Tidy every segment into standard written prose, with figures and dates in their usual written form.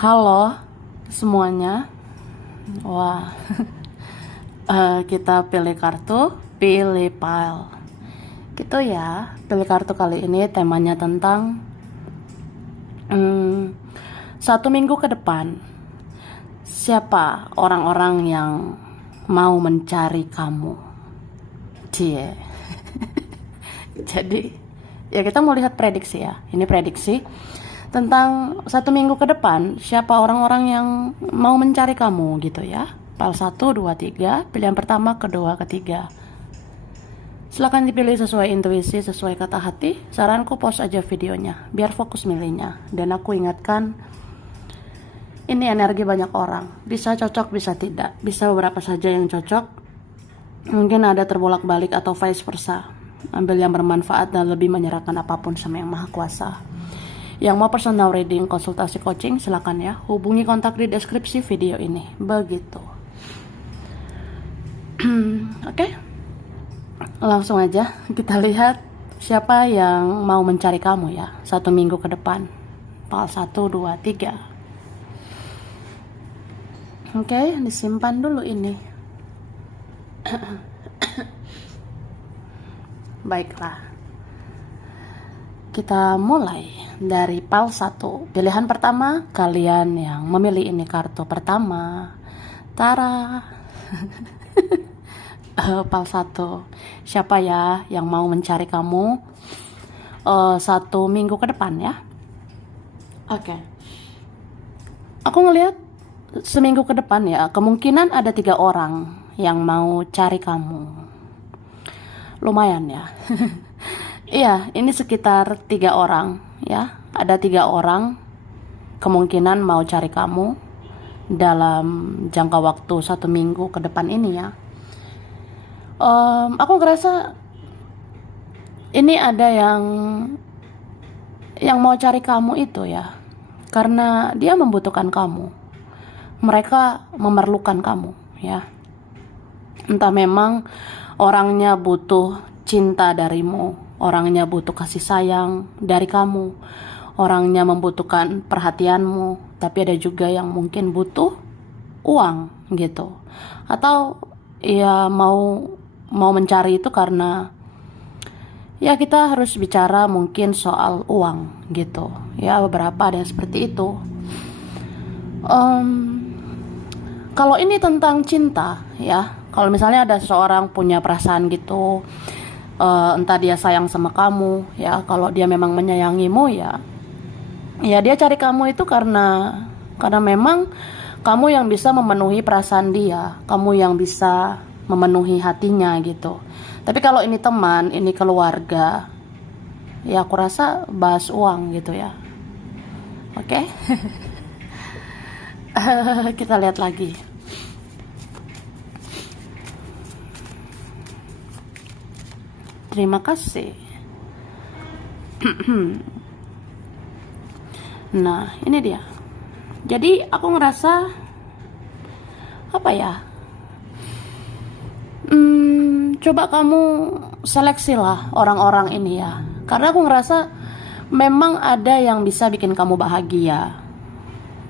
Halo semuanya. Wah, kita pilih kartu, pilih pile. Gitu ya. Pilih kartu kali ini temanya tentang 1 minggu ke depan. Siapa orang-orang yang mau mencari kamu? Cie. Jadi, ya kita mau lihat prediksi ya. Ini prediksi tentang 1 minggu ke depan, siapa orang-orang yang mau mencari kamu gitu ya. Pal 1, 2, 3, pilihan pertama, kedua, ketiga. Silakan dipilih sesuai intuisi, sesuai kata hati. Saranku pause aja videonya, biar fokus milihnya. Dan aku ingatkan, ini energi banyak orang. Bisa cocok, bisa tidak. Bisa beberapa saja yang cocok. Mungkin ada terbolak-balik atau vice versa. Ambil yang bermanfaat dan lebih menyerahkan apapun sama yang maha kuasa. Yang mau personal reading, konsultasi coaching, silakan ya. Hubungi kontak di deskripsi video ini. Begitu. Oke. Langsung aja kita lihat siapa yang mau mencari kamu ya 1 minggu ke depan. Pal 1, 2, 3. Oke, disimpan dulu ini. Baiklah. Kita mulai dari pal 1. Pilihan pertama, kalian yang memilih ini kartu pertama. Tara. Pal 1. Siapa ya yang mau mencari kamu 1 minggu ke depan ya? Oke. Aku ngelihat seminggu ke depan ya, kemungkinan ada 3 orang yang mau cari kamu. Lumayan ya. Iya, ini sekitar 3 orang ya. Ada 3 orang kemungkinan mau cari kamu dalam jangka waktu 1 minggu ke depan ini ya. Aku ngerasa ini ada yang mau cari kamu itu ya, karena dia membutuhkan kamu. Mereka memerlukan kamu ya. Entah memang orangnya butuh cinta darimu, orangnya butuh kasih sayang dari kamu, orangnya membutuhkan perhatianmu, tapi ada juga yang mungkin butuh uang gitu. Atau ya mau mencari itu karena ya kita harus bicara mungkin soal uang gitu. Ya beberapa ada yang seperti itu. Kalau ini tentang cinta ya, kalau misalnya ada seseorang punya perasaan gitu, entah dia sayang sama kamu ya, kalau dia memang menyayangimu ya dia cari kamu itu karena memang kamu yang bisa memenuhi perasaan dia, kamu yang bisa memenuhi hatinya gitu. Tapi kalau ini teman, ini keluarga, ya aku rasa bahas uang gitu ya. Oke. Kita lihat lagi. Terima kasih. Nah, ini dia. Jadi aku ngerasa apa ya? Coba kamu seleksi lah orang-orang ini ya. Karena aku ngerasa memang ada yang bisa bikin kamu bahagia.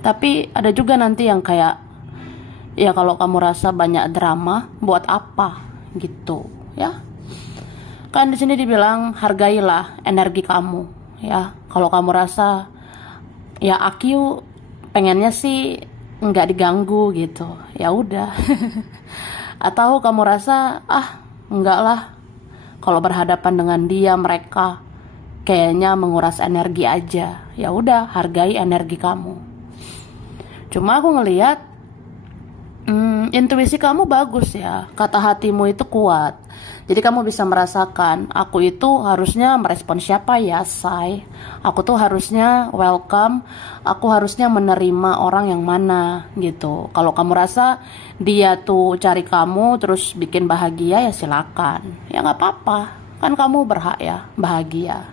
Tapi ada juga nanti yang kayak ya kalau kamu rasa banyak drama, buat apa gitu ya. Kan di sini dibilang hargailah energi kamu ya. Kalau kamu rasa ya aku pengennya sih nggak diganggu gitu, ya udah. Atau kamu rasa enggak lah, kalau berhadapan dengan dia mereka kayaknya menguras energi aja, ya udah hargai energi kamu. Cuma aku ngelihat intuisi kamu bagus ya, kata hatimu itu kuat. Jadi kamu bisa merasakan, aku itu harusnya merespon siapa ya, say. Aku tuh harusnya welcome, aku harusnya menerima orang yang mana gitu. Kalau kamu rasa dia tuh cari kamu terus bikin bahagia ya silakan. Ya nggak apa-apa, kan kamu berhak ya bahagia.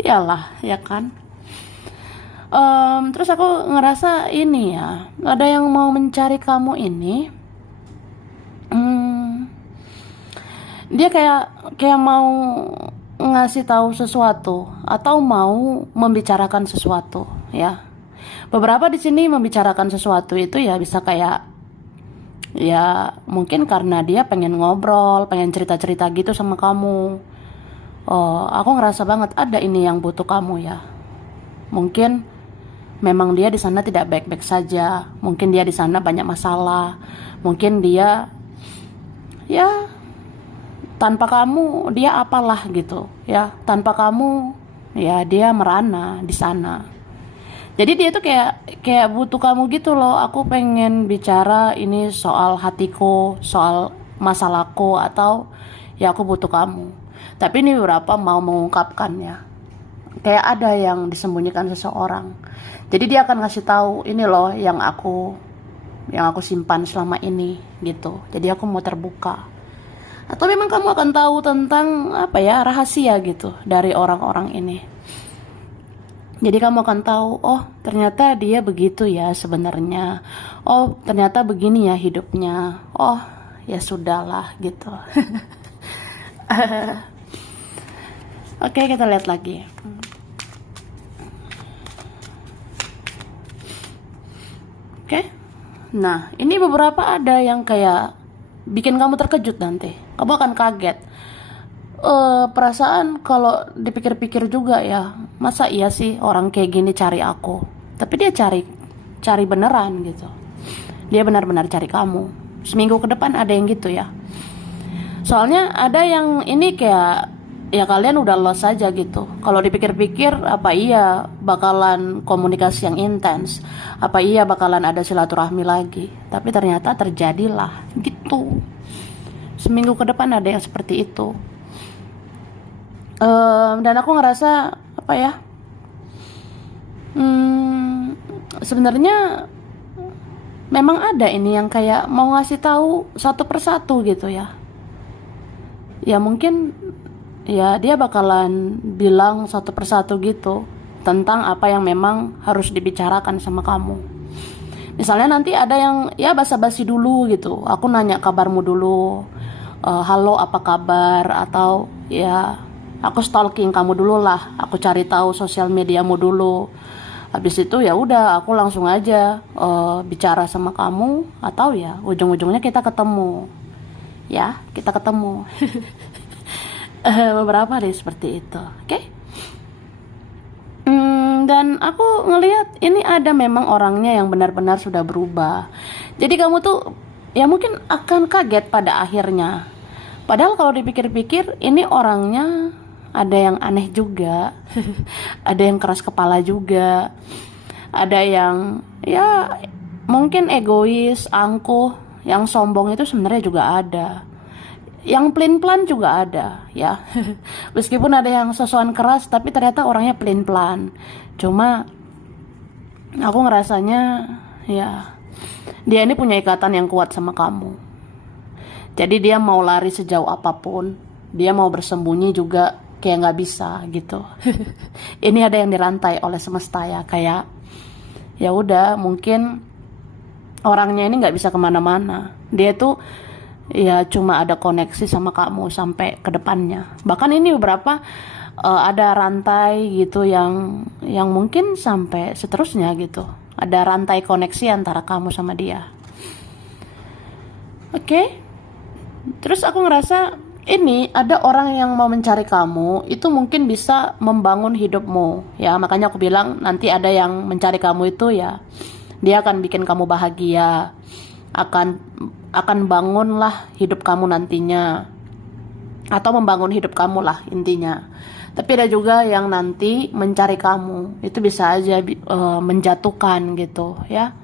Iyalah, ya kan. Terus aku ngerasa ini ya, ada yang mau mencari kamu ini. Dia kayak mau ngasih tahu sesuatu atau mau membicarakan sesuatu ya. Beberapa di sini membicarakan sesuatu itu ya bisa kayak ya mungkin karena dia pengen ngobrol, pengen cerita-cerita gitu sama kamu. Oh, aku ngerasa banget ada ini yang butuh kamu ya. Mungkin memang dia di sana tidak baik-baik saja. Mungkin dia di sana banyak masalah. Mungkin dia ya tanpa kamu dia apalah gitu ya. Tanpa kamu ya dia merana di sana. Jadi dia tuh kayak butuh kamu gitu loh. Aku pengen bicara ini soal hatiku, soal masalahku, atau ya aku butuh kamu. Tapi ini beberapa mau mengungkapkannya. Kayak ada yang disembunyikan seseorang. Jadi dia akan ngasih tahu ini loh yang aku simpan selama ini gitu. Jadi aku mau terbuka. Atau memang kamu akan tahu tentang apa ya, rahasia gitu dari orang-orang ini. Jadi kamu akan tahu, oh ternyata dia begitu ya sebenarnya. Oh ternyata begini ya hidupnya. Oh ya sudahlah gitu. Oke, kita lihat lagi. Oke. Nah, ini beberapa ada yang kayak bikin kamu terkejut nanti. Kamu akan kaget. Perasaan kalau dipikir-pikir juga ya, masa iya sih orang kayak gini cari aku? Tapi dia cari beneran gitu. Dia benar-benar cari kamu. Seminggu ke depan ada yang gitu ya. Soalnya ada yang ini kayak ya kalian udah lost aja gitu. Kalau dipikir-pikir apa iya bakalan komunikasi yang intens? Apa iya bakalan ada silaturahmi lagi? Tapi ternyata terjadilah gitu. Seminggu ke depan ada yang seperti itu. Dan aku ngerasa apa ya? Sebenarnya memang ada ini yang kayak mau ngasih tahu satu persatu gitu ya. Ya mungkin ya dia bakalan bilang satu persatu gitu tentang apa yang memang harus dibicarakan sama kamu. Misalnya nanti ada yang ya basa-basi dulu gitu. Aku nanya kabarmu dulu. Halo apa kabar, atau ya aku stalking kamu dulu lah, aku cari tahu sosial mediamu dulu. Habis itu ya udah aku langsung aja bicara sama kamu, atau ya ujung-ujungnya kita ketemu. Ya, kita ketemu. Beberapa deh seperti itu. Oke? Dan aku ngelihat ini ada memang orangnya yang benar-benar sudah berubah. Jadi kamu tuh ya mungkin akan kaget pada akhirnya. Padahal kalau dipikir-pikir ini orangnya ada yang aneh juga. Ada yang keras kepala juga. Ada yang ya mungkin egois, angkuh, yang sombong itu sebenarnya juga ada. Yang pelin-pelan juga ada ya. Meskipun ada yang sosokan keras tapi ternyata orangnya pelin-pelan. Cuma aku ngerasanya ya dia ini punya ikatan yang kuat sama kamu. Jadi dia mau lari sejauh apapun, dia mau bersembunyi juga kayak nggak bisa gitu. Ini ada yang dirantai oleh semesta ya, kayak ya udah mungkin orangnya ini nggak bisa kemana-mana. Dia tuh ya cuma ada koneksi sama kamu sampai ke depannya. Bahkan ini beberapa ada rantai gitu yang mungkin sampai seterusnya gitu. Ada rantai koneksi antara kamu sama dia. Oke. Terus aku ngerasa ini ada orang yang mau mencari kamu, itu mungkin bisa membangun hidupmu ya. Makanya aku bilang nanti ada yang mencari kamu itu ya dia akan bikin kamu bahagia, akan bangunlah hidup kamu nantinya, atau membangun hidup kamu lah intinya. Tapi ada juga yang nanti mencari kamu, itu bisa aja menjatuhkan gitu ya.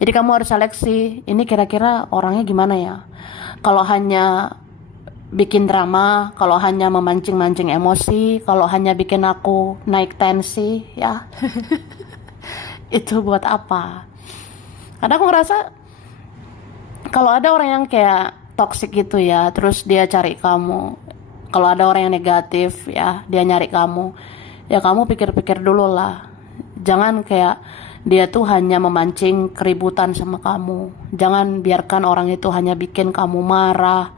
Jadi kamu harus seleksi, ini kira-kira orangnya gimana ya. Kalau hanya bikin drama, kalau hanya memancing-mancing emosi, kalau hanya bikin aku naik tensi ya. Itu buat apa? Karena aku ngerasa kalau ada orang yang kayak toxic gitu ya, terus dia cari kamu. Kalau ada orang yang negatif ya, dia nyari kamu. Ya kamu pikir-pikir dulu lah. Jangan kayak dia tuh hanya memancing keributan sama kamu. Jangan biarkan orang itu hanya bikin kamu marah,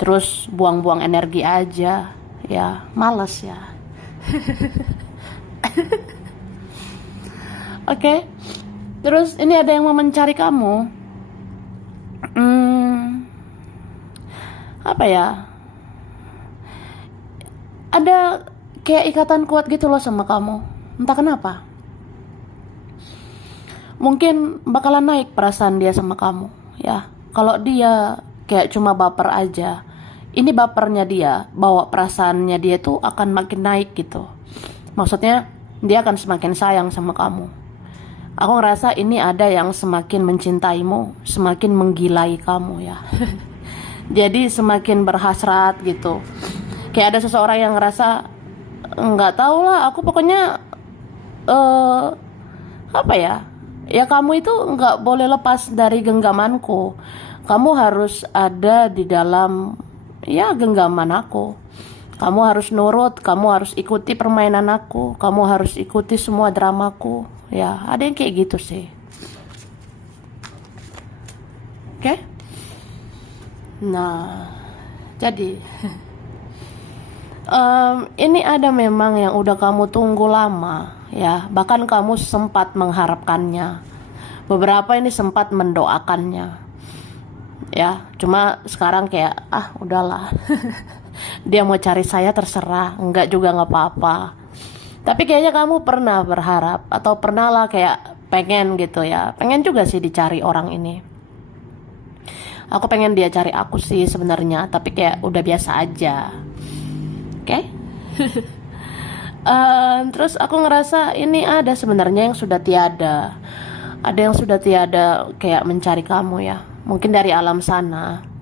terus buang-buang energi aja. Ya males ya. Oke. Terus ini ada yang mau mencari kamu. Apa ya? Ada kayak ikatan kuat gitu loh sama kamu. Entah kenapa. Mungkin bakalan naik perasaan dia sama kamu, ya. Kalau dia kayak cuma baper aja, ini bapernya dia, bawa perasaannya dia tuh akan makin naik gitu. Maksudnya dia akan semakin sayang sama kamu. Aku ngerasa ini ada yang semakin mencintaimu, semakin menggilai kamu ya. Jadi semakin berhasrat gitu. Kayak ada seseorang yang ngerasa nggak tahu lah, aku pokoknya apa ya? Ya kamu itu nggak boleh lepas dari genggamanku. Kamu harus ada di dalam ya genggaman aku. Kamu harus nurut, kamu harus ikuti permainan aku, kamu harus ikuti semua dramaku. Ya, ada yang kayak gitu sih. Oke? Nah, jadi ini ada memang yang udah kamu tunggu lama, ya. Bahkan kamu sempat mengharapkannya. Beberapa ini sempat mendoakannya, ya. Cuma sekarang kayak udahlah. Dia mau cari saya terserah, enggak juga nggak apa-apa. Tapi kayaknya kamu pernah berharap atau pernah lah kayak pengen gitu ya. Pengen juga sih dicari orang ini. Aku pengen dia cari aku sih sebenarnya, tapi kayak udah biasa aja. Oke? Terus aku ngerasa ini ada sebenarnya yang sudah tiada. Ada yang sudah tiada kayak mencari kamu ya. Mungkin dari alam sana.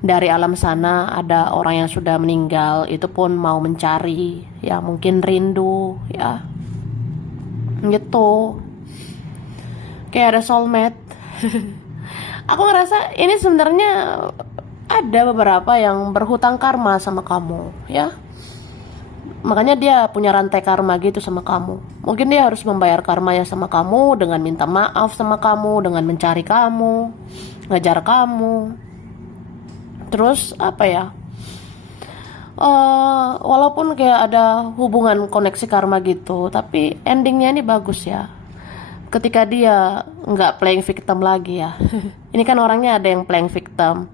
Dari alam sana ada orang yang sudah meninggal, itu pun mau mencari, ya mungkin rindu, ya gitu. Kayak ada soulmate. Aku ngerasa ini sebenarnya ada beberapa yang berhutang karma sama kamu, ya. Makanya dia punya rantai karma gitu sama kamu. Mungkin dia harus membayar karmanya sama kamu dengan minta maaf sama kamu, dengan mencari kamu, ngejar kamu. Terus apa ya? Walaupun kayak ada hubungan koneksi karma gitu, tapi endingnya ini bagus ya. Ketika dia nggak playing victim lagi ya. Ini kan orangnya ada yang playing victim,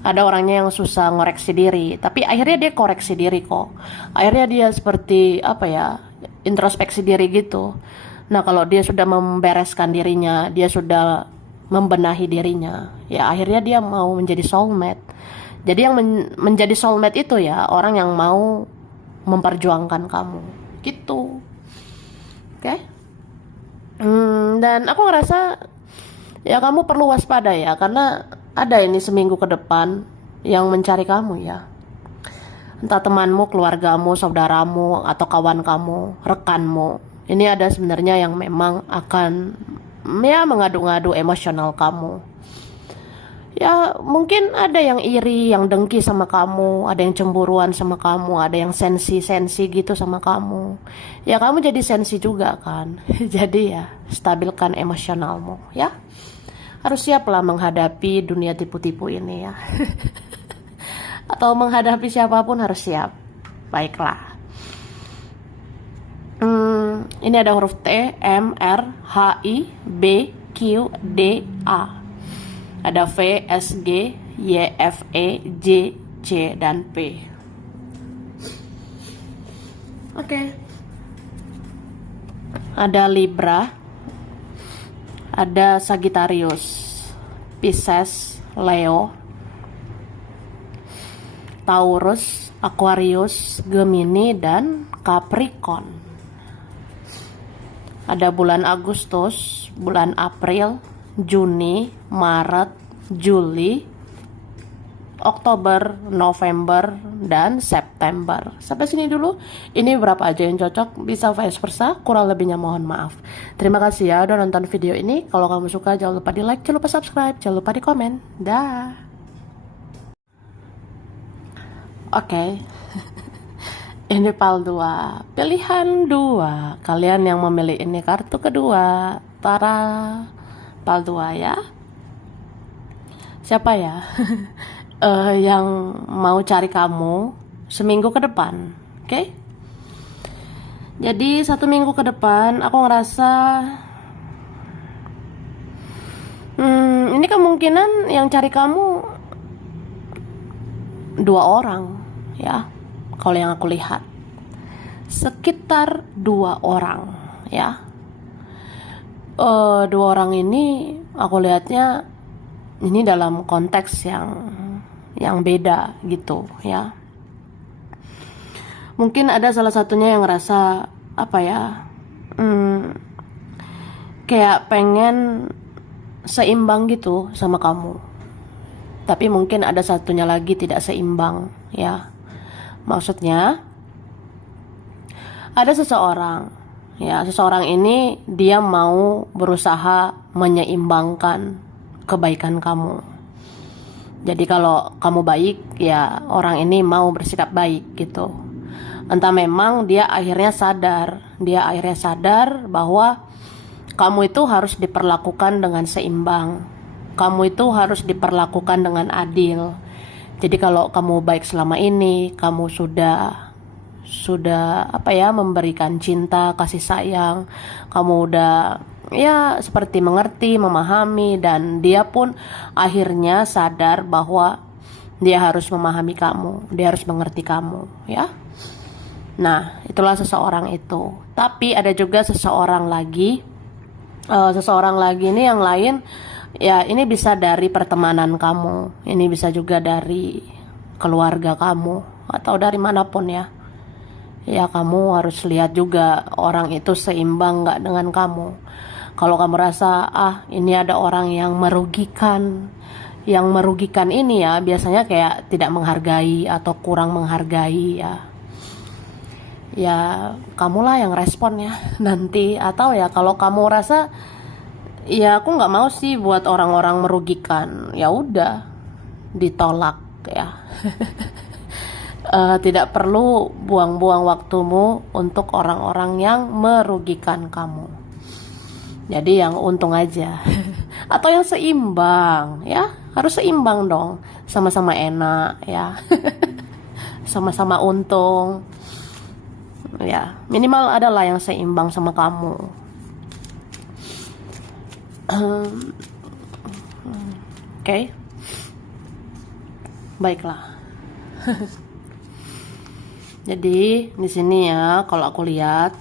ada orangnya yang susah ngoreksi diri, tapi akhirnya dia koreksi diri kok. Akhirnya dia seperti apa ya, introspeksi diri gitu. Nah kalau dia sudah membereskan dirinya, dia sudah membenahi dirinya, ya akhirnya dia mau menjadi soulmate. Jadi yang menjadi soulmate itu ya orang yang mau memperjuangkan kamu gitu. Oke? Dan aku ngerasa ya kamu perlu waspada ya, karena ada ini seminggu ke depan yang mencari kamu ya. Entah temanmu, keluargamu, saudaramu, atau kawan kamu, rekanmu. Ini ada sebenarnya yang memang akan ya mengadu-ngadu emosional kamu. Ya mungkin ada yang iri, yang dengki sama kamu, ada yang cemburuan sama kamu, ada yang sensi-sensi gitu sama kamu. Ya kamu jadi sensi juga kan. Jadi ya stabilkan emosionalmu ya. Harus siaplah menghadapi dunia tipu-tipu ini ya. Atau menghadapi siapapun harus siap. Baiklah. Ini ada huruf T, M, R, H, I, B, Q, D, A. Ada V, S, G, Y, F, E, J, C, dan P. Oke. Ada Libra, ada Sagittarius, Pisces, Leo, Taurus, Aquarius, Gemini, dan Capricorn. Ada bulan Agustus, bulan April, Juni, Maret, Juli, Oktober, November, dan September. Sampai sini dulu. Ini berapa aja yang cocok, bisa vice versa, kurang lebihnya mohon maaf. Terima kasih ya udah nonton video ini. Kalau kamu suka jangan lupa di like, jangan lupa subscribe, jangan lupa di komen. Dah. Oke. Ini PAL 2, pilihan 2. Kalian yang memilih ini kartu kedua, para PAL 2 ya. Siapa ya? Yang mau cari kamu seminggu ke depan, oke? Jadi 1 minggu ke depan aku ngerasa Ini kemungkinan yang cari kamu 2 orang ya. Kalau yang aku lihat sekitar 2 orang ya. 2 orang ini aku lihatnya ini dalam konteks yang beda gitu ya. Mungkin ada salah satunya yang ngerasa apa ya, kayak pengen seimbang gitu sama kamu. Tapi mungkin ada satunya lagi tidak seimbang ya. Maksudnya ada seseorang ya, seseorang ini dia mau berusaha menyeimbangkan kebaikan kamu. Jadi kalau kamu baik ya orang ini mau bersikap baik gitu. Entah memang dia akhirnya sadar bahwa kamu itu harus diperlakukan dengan seimbang. Kamu itu harus diperlakukan dengan adil. Jadi kalau kamu baik selama ini, kamu sudah apa ya, memberikan cinta, kasih sayang, kamu udah ya seperti mengerti, memahami, dan dia pun akhirnya sadar bahwa dia harus memahami kamu, dia harus mengerti kamu ya. Nah, itulah seseorang itu. Tapi ada juga seseorang lagi ini yang lain ya, ini bisa dari pertemanan kamu, ini bisa juga dari keluarga kamu atau dari manapun ya. Ya kamu harus lihat juga orang itu seimbang gak dengan kamu. Kalau kamu rasa ini ada orang yang merugikan, ini ya biasanya kayak tidak menghargai atau kurang menghargai ya. Ya kamulah yang respon ya nanti. Atau ya kalau kamu rasa ya aku nggak mau sih buat orang-orang merugikan, ya udah ditolak ya. Tidak perlu buang-buang waktumu untuk orang-orang yang merugikan kamu. Jadi yang untung aja atau yang seimbang ya, harus seimbang dong, sama-sama enak ya. Sama-sama untung ya, minimal adalah yang seimbang sama kamu. Oke. Baiklah. Jadi di sini ya kalau aku lihat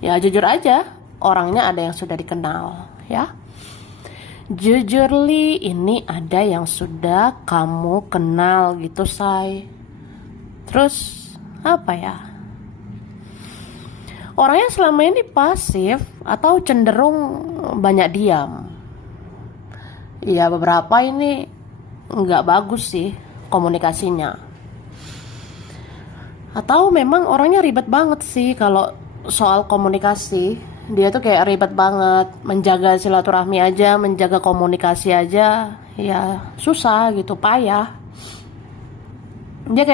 ya jujur aja orangnya ada yang sudah dikenal ya. Jujurly ini ada yang sudah kamu kenal gitu say. Terus apa ya, orangnya selama ini pasif atau cenderung banyak diam. Ya beberapa ini nggak bagus sih komunikasinya. Atau memang orangnya ribet banget sih kalau soal komunikasi. Dia tuh kayak ribet banget, menjaga silaturahmi aja, menjaga komunikasi aja ya susah gitu, payah. Dia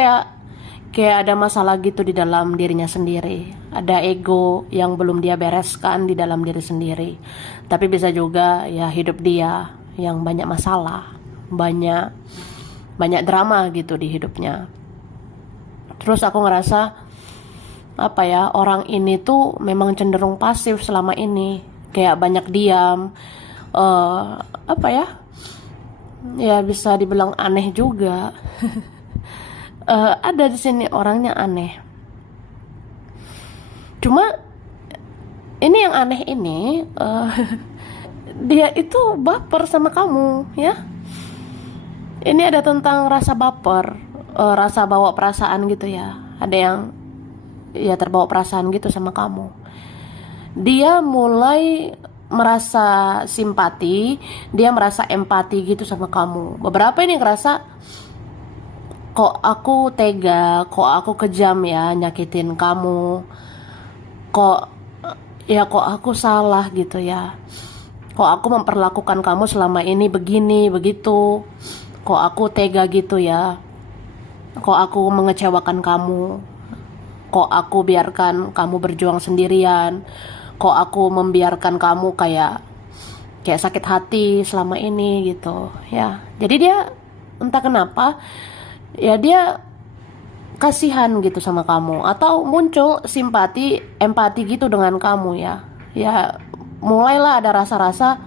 kayak ada masalah gitu di dalam dirinya sendiri. Ada ego yang belum dia bereskan di dalam diri sendiri. Tapi bisa juga ya hidup dia yang banyak masalah, banyak drama gitu di hidupnya. Terus aku ngerasa apa ya, orang ini tuh memang cenderung pasif selama ini, kayak banyak diam, apa ya, ya bisa dibilang aneh juga. Ada di sini orangnya aneh. Cuma ini yang aneh ini dia itu baper sama kamu ya. Ini ada tentang rasa baper, rasa bawa perasaan gitu ya. Ada yang ya terbawa perasaan gitu sama kamu. Dia mulai merasa simpati, dia merasa empati gitu sama kamu. Beberapa ini ngerasa kok aku tega, kok aku kejam ya nyakitin kamu, kok aku salah gitu ya, kok aku memperlakukan kamu selama ini begini begitu, kok aku tega gitu ya, kok aku mengecewakan kamu, kok aku biarkan kamu berjuang sendirian, kok aku membiarkan kamu kayak sakit hati selama ini gitu ya. Jadi dia entah kenapa ya dia kasihan gitu sama kamu, atau muncul simpati, empati gitu dengan kamu ya. Ya mulailah ada rasa-rasa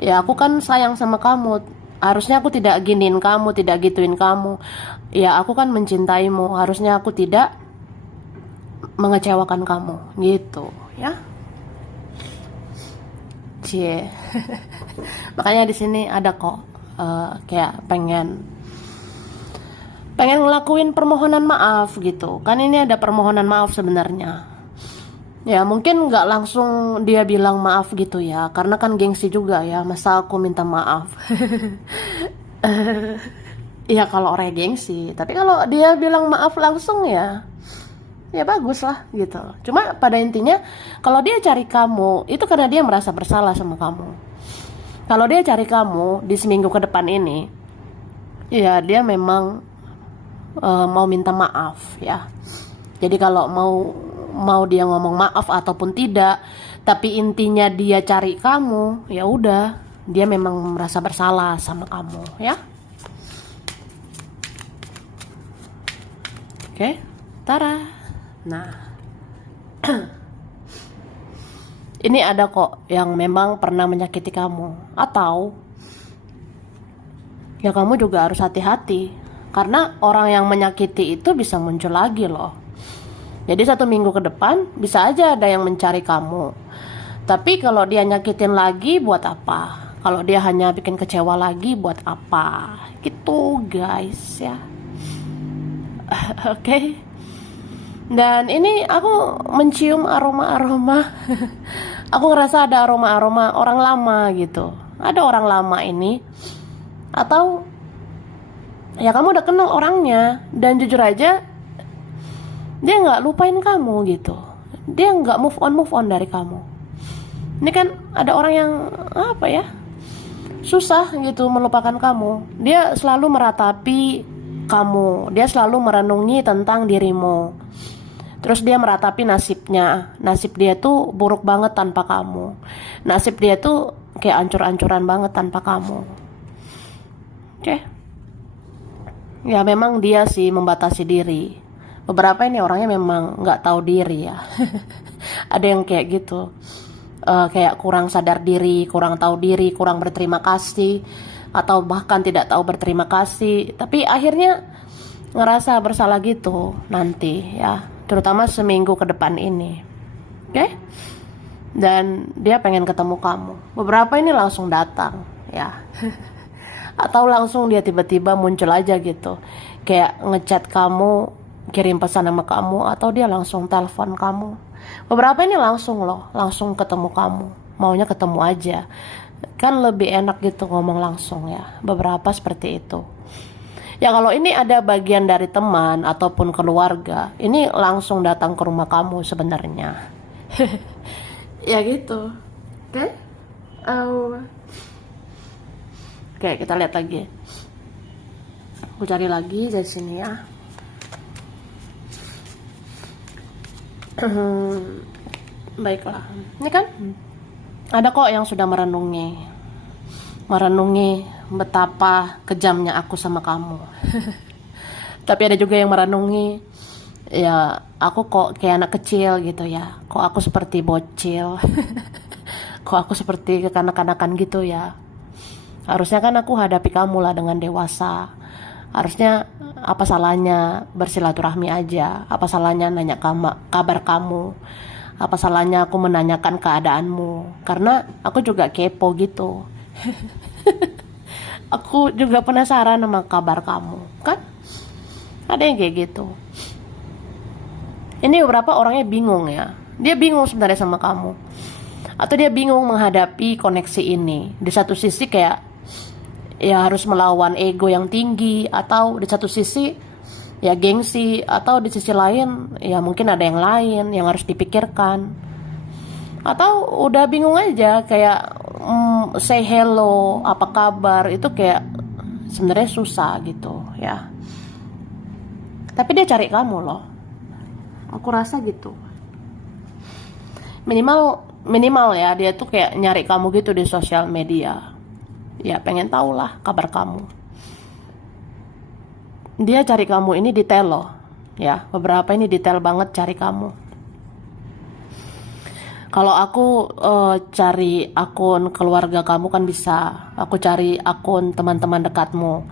Ya aku kan sayang sama kamu. Harusnya aku tidak giniin kamu, tidak gituin kamu. Ya aku kan mencintaimu. Harusnya aku tidak mengecewakan kamu, gitu ya. Cie. Makanya di sini ada kok kayak pengen ngelakuin permohonan maaf gitu. Kan ini ada permohonan maaf sebenarnya. Ya mungkin nggak langsung dia bilang maaf gitu ya, karena kan gengsi juga ya, masa aku minta maaf. Ya kalau orang gengsi, tapi kalau dia bilang maaf langsung ya, ya bagus lah gitu. Cuma pada intinya kalau dia cari kamu itu karena dia merasa bersalah sama kamu. Kalau dia cari kamu di seminggu ke depan ini, ya dia memang mau minta maaf ya. Jadi kalau mau dia ngomong maaf ataupun tidak, tapi intinya dia cari kamu, ya udah, dia memang merasa bersalah sama kamu ya. Oke, Tara. Nah, ini ada kok yang memang pernah menyakiti kamu, atau ya kamu juga harus hati-hati karena orang yang menyakiti itu bisa muncul lagi loh. Jadi 1 minggu ke depan bisa aja ada yang mencari kamu. Tapi kalau dia nyakitin lagi buat apa? Kalau dia hanya bikin kecewa lagi buat apa? Gitu guys ya. Oke. Dan ini aku mencium aroma-aroma. Aku ngerasa ada aroma-aroma orang lama gitu. Ada orang lama ini. Atau ya kamu udah kenal orangnya. Dan jujur aja dia nggak lupain kamu gitu. Dia nggak move on dari kamu. Ini kan ada orang yang apa ya, susah gitu melupakan kamu. Dia selalu meratapi kamu. Dia selalu merenungi tentang dirimu. Terus dia meratapi nasibnya. Nasib dia tuh buruk banget tanpa kamu. Nasib dia tuh kayak ancur-ancuran banget tanpa kamu. Oke. Ya memang dia sih membatasi diri. Beberapa ini orangnya memang nggak tahu diri ya. Ada yang kayak gitu, kayak kurang sadar diri, kurang tahu diri, kurang berterima kasih, atau bahkan tidak tahu berterima kasih. Tapi akhirnya ngerasa bersalah gitu nanti ya, terutama seminggu ke depan ini. Oke? Dan dia pengen ketemu kamu. Beberapa ini langsung datang ya. Atau langsung dia tiba-tiba muncul aja gitu, kayak ngechat kamu, kirim pesan sama kamu, atau dia langsung telepon kamu. Beberapa ini langsung loh, langsung ketemu kamu, maunya ketemu aja. Kan lebih enak gitu ngomong langsung ya. Beberapa seperti itu. Ya kalau ini ada bagian dari teman ataupun keluarga, ini langsung datang ke rumah kamu sebenarnya. Ya gitu. Oke? Oke, kita lihat lagi. Aku cari lagi dari sini ya. Baiklah, ini kan ada kok yang sudah merenungi betapa kejamnya aku sama kamu. Tapi ada juga yang merenungi, ya aku kok kayak anak kecil gitu ya, kok aku seperti bocil. Kok aku seperti kekanak-kanakan gitu ya. Harusnya kan aku hadapi kamu lah dengan dewasa. Harusnya apa salahnya bersilaturahmi aja? Apa salahnya nanya kabar kamu? Apa salahnya aku menanyakan keadaanmu? Karena aku juga kepo gitu. Aku juga penasaran sama kabar kamu, kan? Ada yang kayak gitu. Ini beberapa orangnya bingung ya. Dia bingung sebenarnya sama kamu. Atau dia bingung menghadapi koneksi ini. Di satu sisi kayak ya harus melawan ego yang tinggi, atau di satu sisi ya gengsi, atau di sisi lain ya mungkin ada yang lain yang harus dipikirkan, atau udah bingung aja kayak say hello, apa kabar, itu kayak sebenarnya susah gitu ya. Tapi dia cari kamu loh, aku rasa gitu. Minimal ya, dia tuh kayak nyari kamu gitu di sosial media. Ya pengen tahu lah kabar kamu. Dia cari kamu ini detail loh. Ya, beberapa ini detail banget cari kamu. Kalau aku cari akun keluarga kamu kan bisa. Aku cari akun teman-teman dekatmu.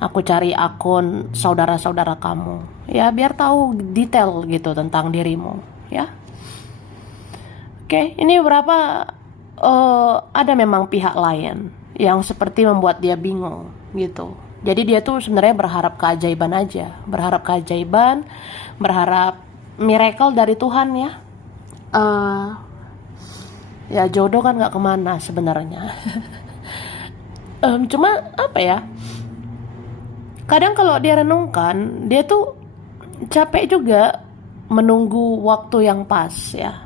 Aku cari akun saudara-saudara kamu. Ya, biar tahu detail gitu tentang dirimu, ya. Oke, ini beberapa ada memang pihak lain yang seperti membuat dia bingung gitu. Jadi dia tuh sebenarnya berharap keajaiban aja, berharap keajaiban, berharap miracle dari Tuhan ya. Eh, Ya jodoh kan nggak kemana sebenarnya. Cuma apa ya? Kadang kalau dia renungkan, dia tuh capek juga menunggu waktu yang pas ya.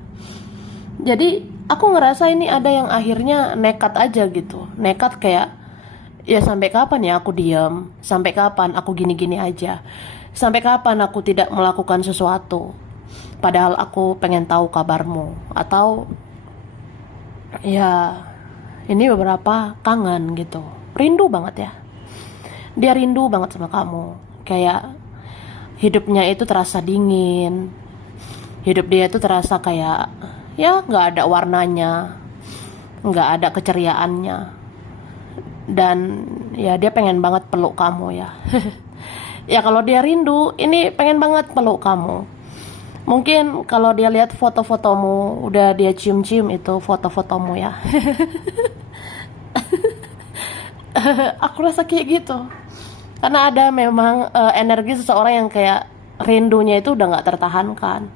Jadi aku ngerasa ini ada yang akhirnya nekat aja gitu. Nekat kayak ya sampai kapan ya aku diam? Sampai kapan aku gini-gini aja? Sampai kapan aku tidak melakukan sesuatu? Padahal aku pengen tahu kabarmu. Atau ya ini beberapa kangen gitu, rindu banget ya, dia rindu banget sama kamu, kayak hidupnya itu terasa dingin, hidup dia itu terasa kayak ya nggak ada warnanya, nggak ada keceriaannya, dan ya dia pengen banget peluk kamu ya. Ya kalau dia rindu, ini pengen banget peluk kamu. Mungkin kalau dia lihat foto-fotomu, udah dia cium-cium itu foto-fotomu ya. Aku rasa kayak gitu. Karena ada memang energi seseorang yang kayak rindunya itu udah nggak tertahankan.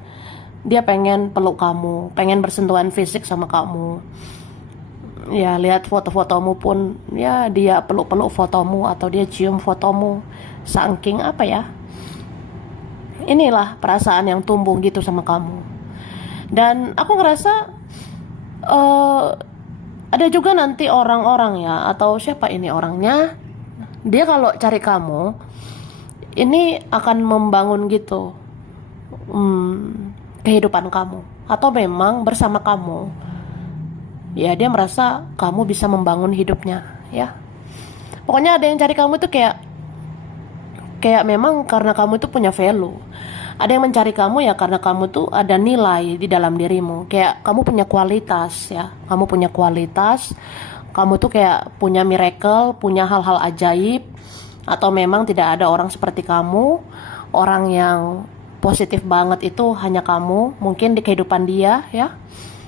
Dia pengen peluk kamu, pengen bersentuhan fisik sama kamu. Ya lihat foto-fotomu pun, ya dia peluk-peluk fotomu atau dia cium fotomu. Saking apa ya? Inilah perasaan yang tumbuh gitu sama kamu. Dan aku ngerasa ada juga nanti orang-orang ya, atau siapa ini orangnya, dia kalau cari kamu ini akan membangun gitu kehidupan kamu, atau memang bersama kamu. Ya dia merasa kamu bisa membangun hidupnya ya. Pokoknya ada yang cari kamu tuh kayak memang karena kamu tuh punya value. Ada yang mencari kamu ya karena kamu tuh ada nilai di dalam dirimu. Kayak kamu punya kualitas ya. Kamu punya kualitas. Kamu tuh kayak punya miracle, punya hal-hal ajaib. Atau memang tidak ada orang seperti kamu. Orang yang positif banget itu hanya kamu. Mungkin di kehidupan dia ya.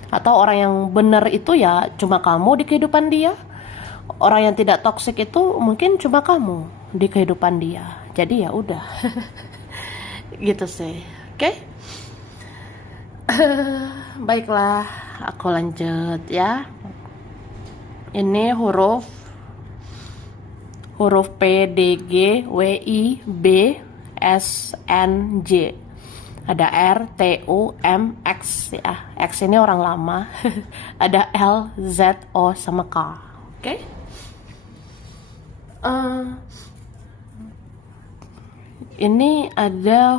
Atau orang yang benar itu ya cuma kamu di kehidupan dia. Orang yang tidak toksik itu mungkin cuma kamu di kehidupan dia. Jadi ya udah. Gitu sih. Oke? Baiklah, aku lanjut ya. Ini huruf P, D, G, W, I, B, S, N, J. Ada R, T, U, M, X ya. X ini orang lama. Ada L, Z, O, sama K. Oke? Ini ada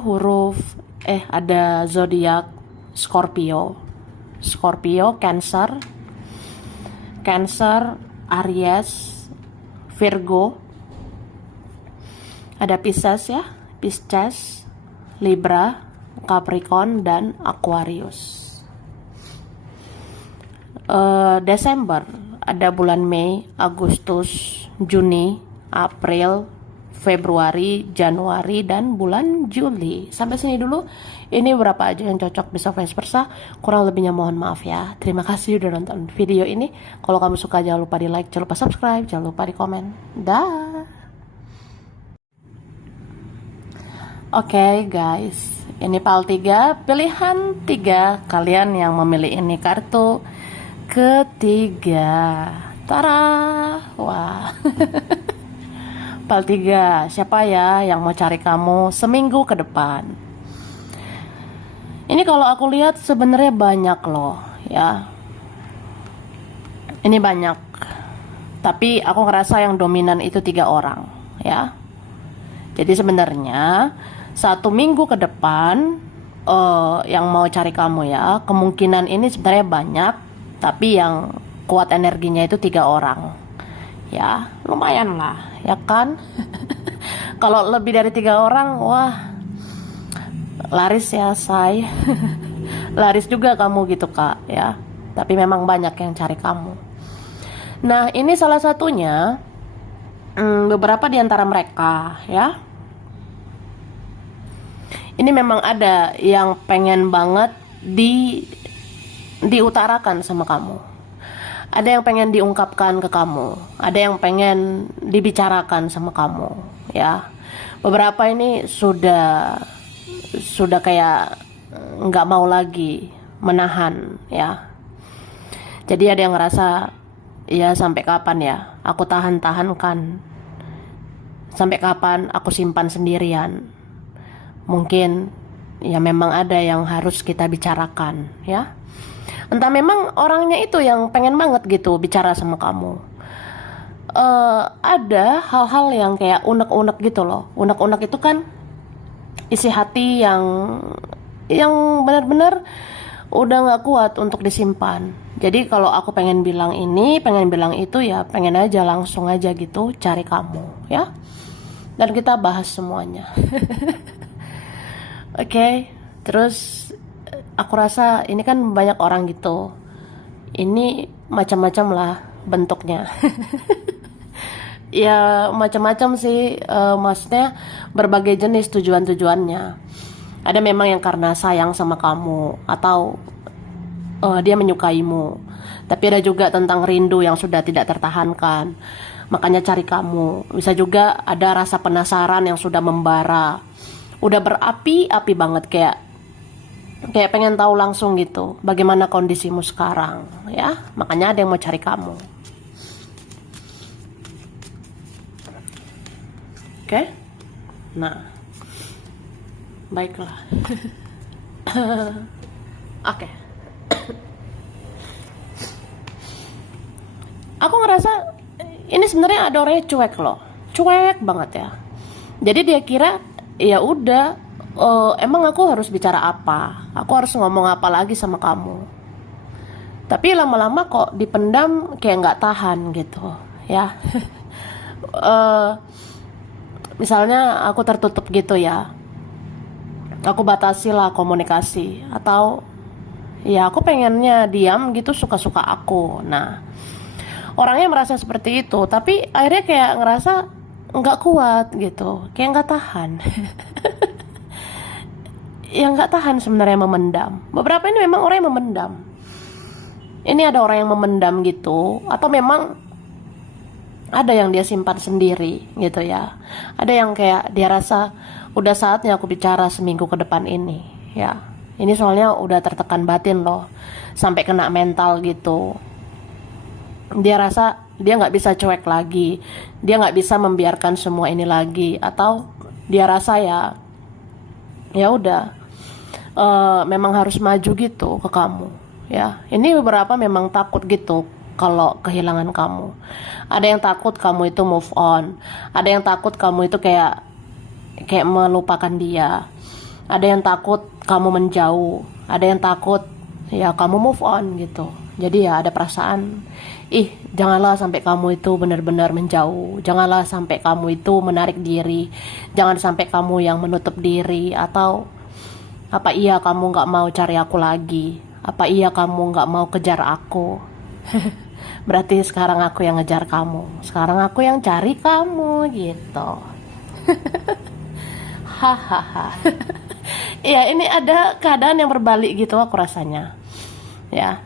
ada zodiak Scorpio, Cancer, Aries, Virgo. Ada Pisces ya, Libra, Capricorn, dan Aquarius. Desember ada bulan Mei, Agustus, Juni, April, Februari, Januari, dan bulan Juli. Sampai sini dulu. Ini berapa aja yang cocok, bisa vice versa. Kurang lebihnya mohon maaf ya. Terima kasih udah nonton video ini. Kalau kamu suka jangan lupa di like, jangan lupa subscribe, jangan lupa di komen. Dah. Oke guys, ini PAL 3, pilihan 3. Kalian yang memilih ini kartu ketiga. Tara. Wah. PAL 3, siapa ya yang mau cari kamu seminggu ke depan? Ini kalau aku lihat sebenarnya banyak loh ya. Ini banyak. Tapi aku ngerasa yang dominan itu 3 orang ya. Jadi sebenarnya 1 minggu ke depan yang mau cari kamu ya, kemungkinan ini sebenarnya banyak. Tapi yang kuat energinya itu 3 orang. Ya lumayan lah ya kan. Kalau lebih dari 3 orang, wah laris ya say. Laris juga kamu gitu kak ya. tapi memang banyak yang cari kamu. Nah, ini salah satunya, beberapa di antara mereka ya. Ini memang ada yang pengen banget diutarakan sama kamu. Ada yang pengen diungkapkan ke kamu. Ada yang pengen dibicarakan sama kamu, ya. Beberapa ini sudah kayak nggak mau lagi menahan, ya. Jadi ada yang ngerasa, ya sampai kapan ya aku tahan-tahankan, sampai kapan aku simpan sendirian. Mungkin ya memang ada yang harus kita bicarakan, ya. Entah memang orangnya itu yang pengen banget gitu bicara sama kamu. Ada hal-hal yang kayak unek-unek gitu loh. Unek-unek itu kan isi hati yang benar-benar udah nggak kuat untuk disimpan. Jadi kalau aku pengen bilang ini, pengen bilang itu, ya pengen aja langsung aja gitu cari kamu, ya. Dan kita bahas semuanya. Oke. Terus aku rasa ini kan banyak orang gitu. Ini macam-macam lah bentuknya. Ya macam-macam sih, maksudnya berbagai jenis tujuan-tujuannya. Ada memang yang karena sayang sama kamu atau dia menyukaimu. Tapi ada juga tentang rindu yang sudah tidak tertahankan, makanya cari kamu. Bisa juga ada rasa penasaran yang sudah membara, udah berapi-api banget, kayak pengen tahu langsung gitu bagaimana kondisimu sekarang, ya. Makanya ada yang mau cari kamu. Oke? Nah, baiklah. Oke. Aku ngerasa ini sebenarnya ada orangnya cuek loh, cuek banget ya. Jadi dia kira ya udah, emang aku harus bicara apa, aku harus ngomong apa lagi sama kamu. Tapi lama-lama kok dipendam kayak nggak tahan gitu, ya. Misalnya aku tertutup gitu ya, aku batasi lah komunikasi, atau ya aku pengennya diam gitu suka-suka aku. Nah, orangnya merasa seperti itu, tapi akhirnya kayak ngerasa nggak kuat gitu, kayak nggak tahan. Yang nggak tahan sebenarnya memendam. Beberapa ini memang orang yang memendam. Ini ada orang yang memendam gitu, atau memang ada yang dia simpan sendiri gitu ya. Ada yang kayak dia rasa udah saatnya aku bicara seminggu ke depan ini, ya. Ini soalnya udah tertekan batin loh, sampai kena mental gitu. Dia rasa dia nggak bisa cuek lagi, dia nggak bisa membiarkan semua ini lagi, atau dia rasa ya udah, memang harus maju gitu ke kamu, ya. Ini beberapa memang takut gitu kalau kehilangan kamu. Ada yang takut kamu itu move on, ada yang takut kamu itu kayak melupakan dia, ada yang takut kamu menjauh, ada yang takut ya kamu move on gitu. Jadi ya ada perasaan, janganlah sampai kamu itu benar-benar menjauh, janganlah sampai kamu itu menarik diri, jangan sampai kamu yang menutup diri. Atau apa iya kamu nggak mau cari aku lagi, apa iya kamu nggak mau kejar aku. Berarti sekarang aku yang ngejar kamu, sekarang aku yang cari kamu gitu. Hahaha. Ya ini ada keadaan yang berbalik gitu aku rasanya, ya.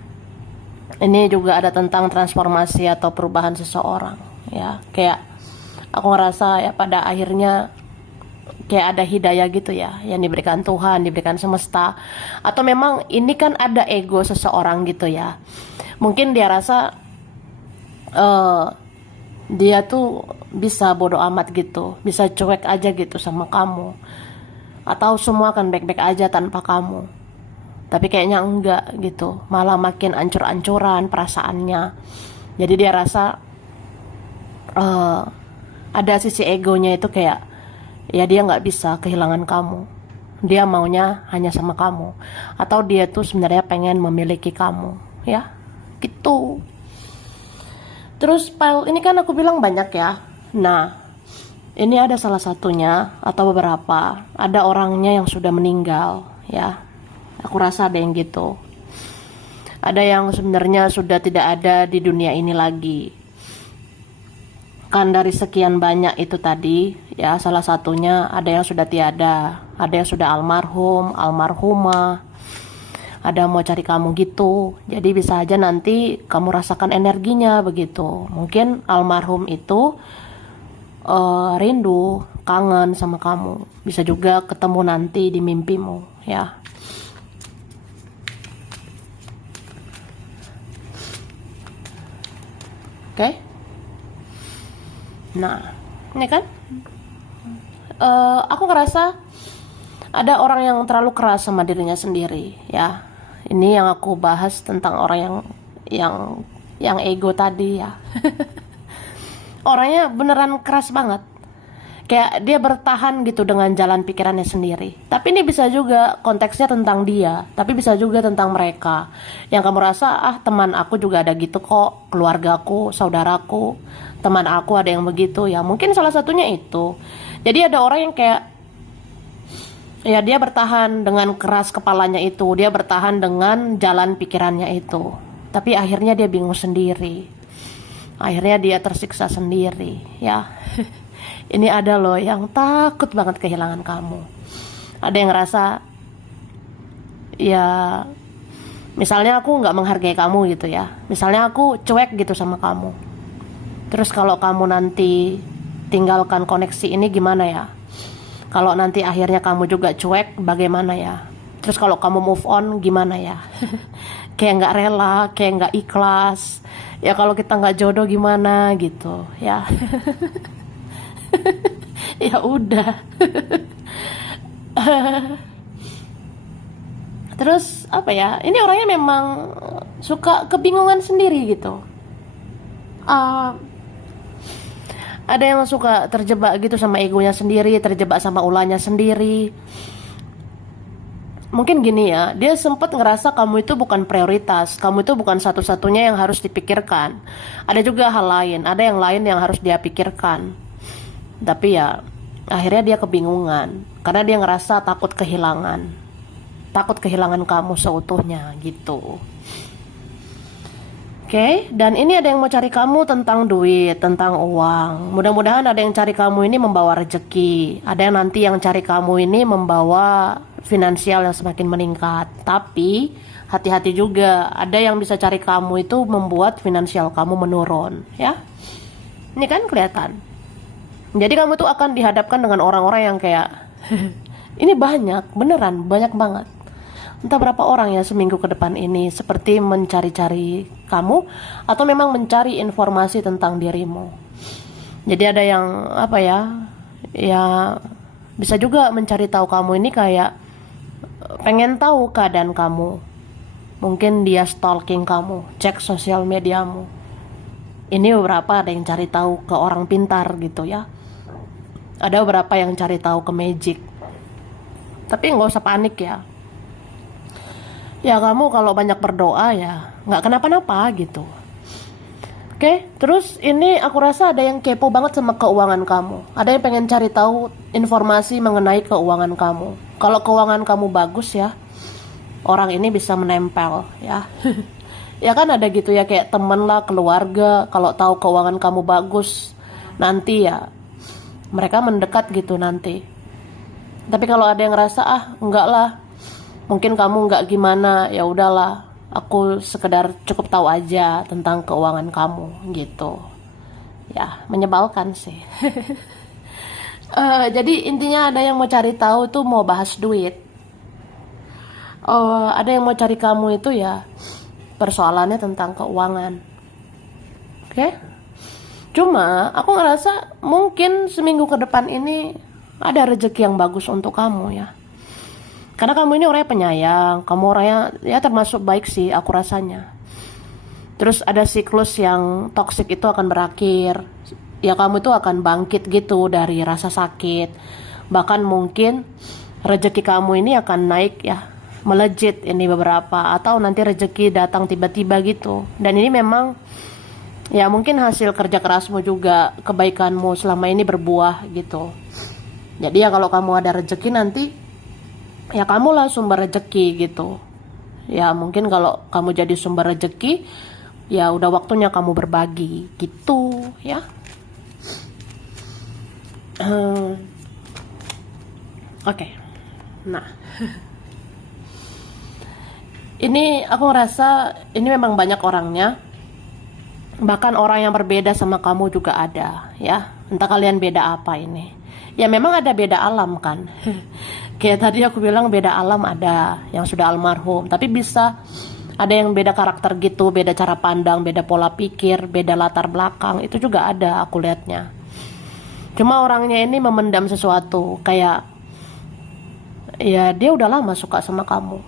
Ini juga ada tentang transformasi atau perubahan seseorang, ya. Kayak aku ngerasa ya pada akhirnya kayak ada hidayah gitu ya, yang diberikan Tuhan, diberikan semesta. Atau memang ini kan ada ego seseorang gitu ya. Mungkin dia rasa dia tuh bisa bodo amat gitu, bisa cuek aja gitu sama kamu, atau semua akan baik-baik aja tanpa kamu. Tapi kayaknya enggak gitu, malah makin ancur-ancuran perasaannya. Jadi dia rasa ada sisi egonya itu kayak ya dia nggak bisa kehilangan kamu, dia maunya hanya sama kamu, atau dia tuh sebenarnya pengen memiliki kamu, ya gitu. Terus file ini kan aku bilang banyak ya. Nah, ini ada salah satunya atau beberapa, ada orangnya yang sudah meninggal, ya. Aku rasa ada yang gitu. Ada yang sebenarnya sudah tidak ada di dunia ini lagi. Kan dari sekian banyak itu tadi, ya salah satunya ada yang sudah tiada, ada yang sudah almarhum, almarhumah, ada yang mau cari kamu gitu. Jadi bisa aja nanti kamu rasakan energinya begitu. Mungkin almarhum itu rindu, kangen sama kamu. Bisa juga ketemu nanti di mimpimu, ya. Oke? Nah, ini kan aku ngerasa ada orang yang terlalu keras sama dirinya sendiri, ya. Ini yang aku bahas tentang orang yang ego tadi, ya. Orangnya beneran keras banget. Kayak dia bertahan gitu dengan jalan pikirannya sendiri. Tapi ini bisa juga konteksnya tentang dia, tapi bisa juga tentang mereka. Yang kamu rasa, teman aku juga ada gitu kok, keluargaku, saudaraku, teman aku ada yang begitu. Ya mungkin salah satunya itu. Jadi ada orang yang kayak, ya dia bertahan dengan keras kepalanya itu, dia bertahan dengan jalan pikirannya itu. Tapi akhirnya dia bingung sendiri. Akhirnya dia tersiksa sendiri, ya. Ini ada loh yang takut banget kehilangan kamu. Ada yang ngerasa, ya misalnya aku nggak menghargai kamu gitu ya. Misalnya aku cuek gitu sama kamu. Terus kalau kamu nanti tinggalkan koneksi ini gimana ya? Kalau nanti akhirnya kamu juga cuek, bagaimana ya? Terus kalau kamu move on gimana ya? Kayak nggak rela, kayak nggak ikhlas. Ya kalau kita nggak jodoh gimana gitu, ya. Ya udah. Terus apa ya? Ini orangnya memang suka kebingungan sendiri gitu. Ada yang suka terjebak gitu sama egonya sendiri, terjebak sama ulahnya sendiri. Mungkin gini ya, dia sempat ngerasa kamu itu bukan prioritas, kamu itu bukan satu-satunya yang harus dipikirkan. Ada juga hal lain, ada yang lain yang harus dia pikirkan. Tapi ya akhirnya dia kebingungan karena dia ngerasa takut kehilangan kamu seutuhnya gitu. Oke, dan ini ada yang mau cari kamu tentang duit, tentang uang. Mudah-mudahan ada yang cari kamu ini membawa rezeki. Ada yang nanti yang cari kamu ini membawa finansial yang semakin meningkat. Tapi hati-hati juga, ada yang bisa cari kamu itu membuat finansial kamu menurun, ya. Ini kan kelihatan. Jadi kamu tuh akan dihadapkan dengan orang-orang yang kayak ini banyak, beneran banyak banget. Entah berapa orang ya seminggu ke depan ini seperti mencari-cari kamu atau memang mencari informasi tentang dirimu. Jadi ada yang apa ya, ya bisa juga mencari tahu kamu ini kayak pengen tahu keadaan kamu. Mungkin dia stalking kamu, cek sosial mediamu. Ini beberapa ada yang cari tahu ke orang pintar gitu ya. Ada beberapa yang cari tahu ke magic. Tapi nggak usah panik ya. Ya kamu kalau banyak berdoa ya nggak kenapa-napa gitu. Oke, terus ini aku rasa ada yang kepo banget sama keuangan kamu. Ada yang pengen cari tahu informasi mengenai keuangan kamu. Kalau keuangan kamu bagus ya, orang ini bisa menempel ya. Ya kan ada gitu ya, kayak temen lah, keluarga. Kalau tahu keuangan kamu bagus, nanti ya mereka mendekat gitu nanti. Tapi kalau ada yang ngerasa enggak lah, mungkin kamu nggak gimana, ya udahlah, aku sekedar cukup tahu aja tentang keuangan kamu gitu. Ya menyebalkan sih. Jadi intinya ada yang mau cari tahu tuh mau bahas duit. Ada yang mau cari kamu itu ya persoalannya tentang keuangan. Oke? Cuma aku ngerasa mungkin seminggu ke depan ini ada rezeki yang bagus untuk kamu ya. Karena kamu ini orangnya penyayang, kamu orangnya ya termasuk baik sih aku rasanya. Terus ada siklus yang toksik itu akan berakhir. Ya kamu itu akan bangkit gitu dari rasa sakit. Bahkan mungkin rezeki kamu ini akan naik ya, melejit ini beberapa. Atau nanti rezeki datang tiba-tiba gitu. Dan ini memang ya mungkin hasil kerja kerasmu juga, kebaikanmu selama ini berbuah gitu. Jadi ya kalau kamu ada rezeki nanti ya kamulah sumber rezeki gitu Ya mungkin kalau kamu jadi sumber rezeki, ya udah waktunya kamu berbagi gitu ya. Oke. Nah, ini aku ngerasa ini memang banyak orangnya. Bahkan orang yang berbeda sama kamu juga ada ya. Entah kalian beda apa ini. Ya memang ada beda alam kan. Kayak tadi aku bilang beda alam ada yang sudah almarhum, tapi bisa ada yang beda karakter gitu, beda cara pandang, beda pola pikir, beda latar belakang. Itu juga ada aku lihatnya. Cuma orangnya ini memendam sesuatu, kayak ya dia udah lama suka sama kamu.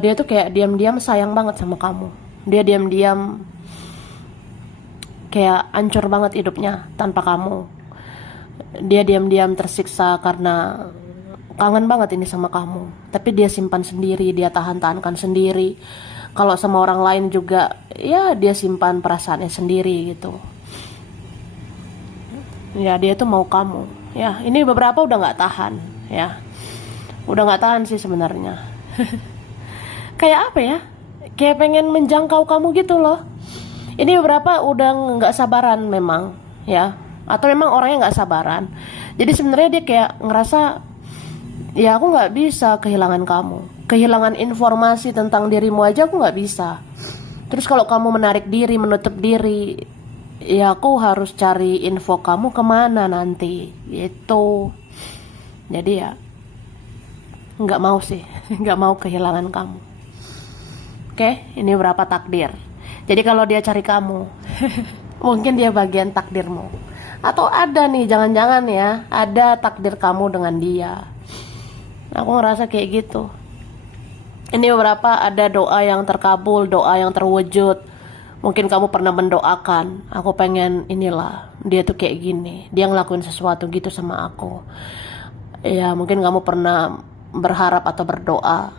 Dia tuh kayak diam-diam sayang banget sama kamu. Dia diam-diam kayak hancur banget hidupnya tanpa kamu. Dia diam-diam tersiksa karena kangen banget ini sama kamu. Tapi dia simpan sendiri, dia tahan-tahankan sendiri. Kalau sama orang lain juga, ya dia simpan perasaannya sendiri gitu. Ya dia tuh mau kamu. Ya ini beberapa udah nggak tahan. Ya udah nggak tahan sih sebenarnya. Kayak apa ya? Kayak pengen menjangkau kamu gitu loh. Ini beberapa udah nggak sabaran memang, ya. Atau memang orangnya nggak sabaran. Jadi sebenarnya dia kayak ngerasa, ya aku nggak bisa kehilangan kamu. Kehilangan informasi tentang dirimu aja aku nggak bisa. Terus kalau kamu menarik diri, menutup diri, ya aku harus cari info kamu kemana nanti, gitu. Jadi ya nggak mau sih, nggak mau kehilangan kamu. Oke, ini berapa takdir. Jadi kalau dia cari kamu, mungkin dia bagian takdirmu. Atau ada nih, jangan-jangan ya, ada takdir kamu dengan dia. Aku ngerasa kayak gitu. Ini beberapa ada doa yang terkabul, doa yang terwujud. Mungkin kamu pernah mendoakan, aku pengen inilah, dia tuh kayak gini, dia ngelakuin sesuatu gitu sama aku. Ya mungkin kamu pernah berharap atau berdoa,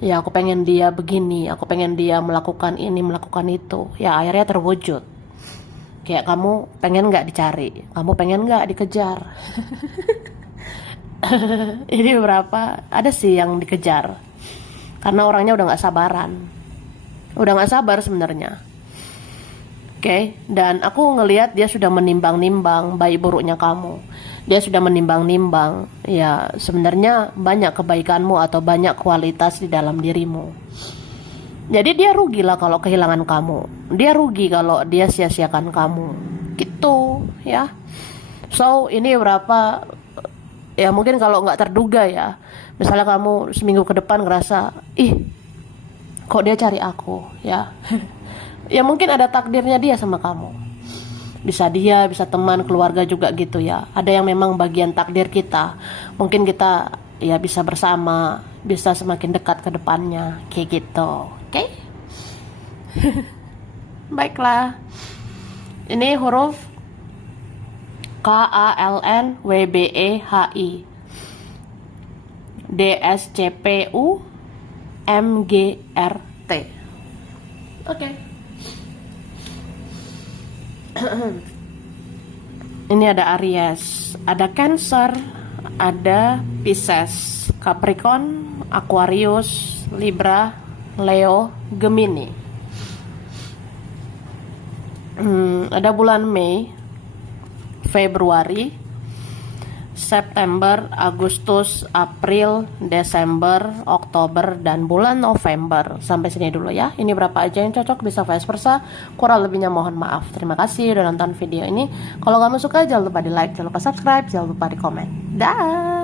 ya aku pengen dia begini, aku pengen dia melakukan ini, melakukan itu. Ya akhirnya terwujud. Kayak kamu pengen gak dicari, kamu pengen gak dikejar. Ini beberapa, ada sih yang dikejar karena orangnya udah gak sabaran, udah gak sabar sebenarnya. Oke, dan aku ngelihat dia sudah menimbang-nimbang baik buruknya kamu. Dia sudah menimbang-nimbang, ya sebenarnya banyak kebaikanmu atau banyak kualitas di dalam dirimu. Jadi dia rugi lah kalau kehilangan kamu. Dia rugi kalau dia sia-siakan kamu. Gitu ya. So ini berapa, ya mungkin kalau nggak terduga ya. Misalnya kamu seminggu ke depan ngerasa, ih kok dia cari aku ya. Ya mungkin ada takdirnya dia sama kamu. Bisa dia, bisa teman, keluarga juga gitu ya. Ada yang memang bagian takdir kita. Mungkin kita ya bisa bersama, bisa semakin dekat ke depannya, kayak gitu. Oke? Baiklah. Ini huruf KALNWBEHI DSCPUMGRT. Oke. Ini ada Aries, ada Cancer, ada Pisces, Capricorn, Aquarius, Libra, Leo, Gemini. Ada bulan Mei, Februari, September, Agustus, April, Desember, Oktober, dan bulan November. Sampai sini dulu ya. Ini berapa aja yang cocok, bisa vice versa. Kurang lebihnya mohon maaf. Terima kasih udah nonton video ini. Kalau kamu suka jangan lupa di like, jangan lupa subscribe, jangan lupa di komen. Dah.